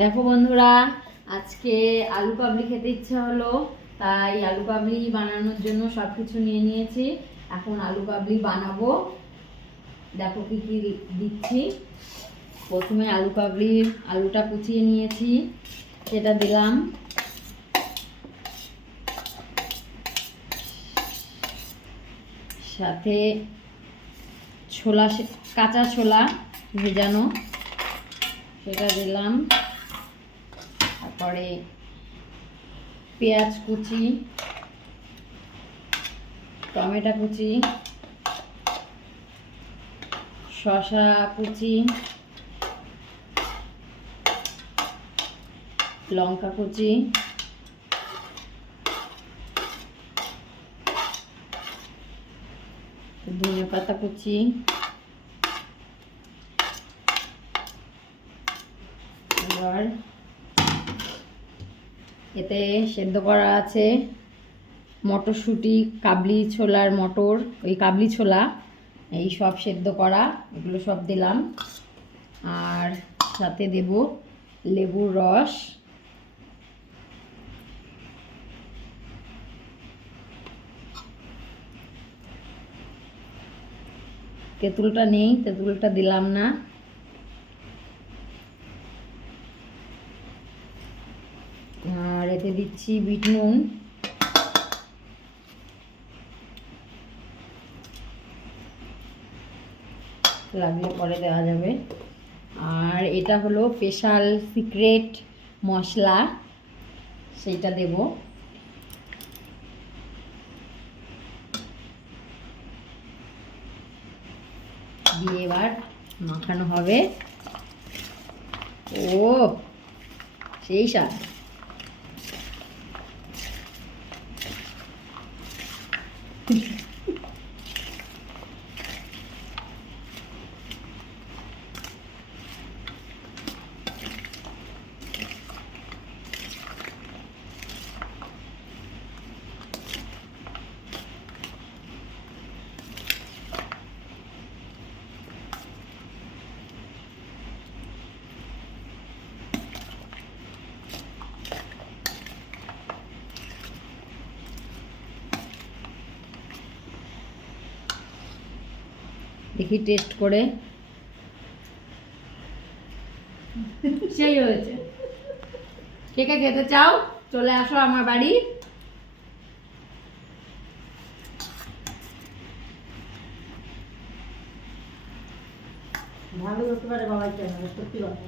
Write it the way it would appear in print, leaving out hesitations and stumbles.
দেখো বন্ধুরা, আজকে আলু কাবলি খেতে ইচ্ছা হলো, তাই আলু কাবলি বানানোর জন্য সব কিছু নিয়ে নিয়েছি। এখন আলু কাবলি বানাবো। দেখো কি কি দিচ্ছি। প্রথমে আলুটা কুচিয়ে নিয়েছি, সেটা দিলাম। সাথে কাঁচা ছোলা ভেজানো, সেটা দিলাম। তারপরে পেঁয়াজ কুচি, টমেটো কুচি, শসা কুচি, লঙ্কা কুচি, ধনে পাতা কুচি, এবার এতে সেদ্ধ করা আছে মটরশুঁটি, কাবলি ছোলার মটর, ওই কাবলি ছোলা, এই সব সেদ্ধ করা, এগুলো সব দিলাম। আর সাথে দেব লেবুর রস, তেঁতুলটা নেই, তেঁতুলটা দিলাম না। আর এতে দিচ্ছি বিট নুন, লাগলে পরে দেওয়া যাবে। আর এটা হলো স্পেশাল সিক্রেট মশলা, সেইটা দেব। দিয়ে এবার মাখানো হবে। ও সেই স্বাদ। দেখি টেস্ট করে। সেই হয়েছে। কে কে খেতে চাও চলে আসো আমার বাড়ি। ভালো হতে পারে বাবার চ্যানেল, সত্যি কথা।